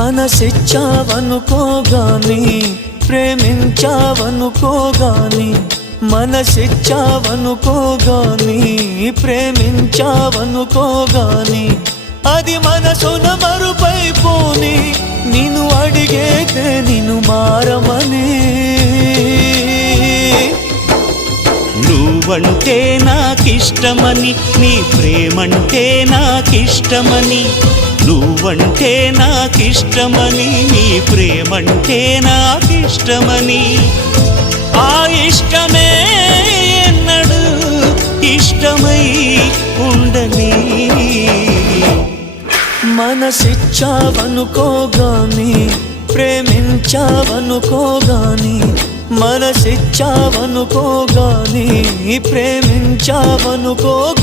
మనసిచ్చావనుకోగాని ప్రేమించావనుకోగాని మనసిచ్చావనుకోగాని ప్రేమించావనుకోగాని అది మనసున మరుపైపోని నిన్ను అడిగేదే నిన్ను మారమని నువ్వంటే నాకిష్టమని నీ ప్రేమంటే నాకిష్టమని నువ్వంటే నాకిష్టమని నీ ప్రేమంటే నాకిష్టమని ఆ ఇష్టమే ఎన్నడు ఇష్టమై ఉండని మనసిచ్చావనుకోగాని ప్రేమించావనుకోగాని మనసిచ్చావనుకోగాని ప్రేమించావనుకోగా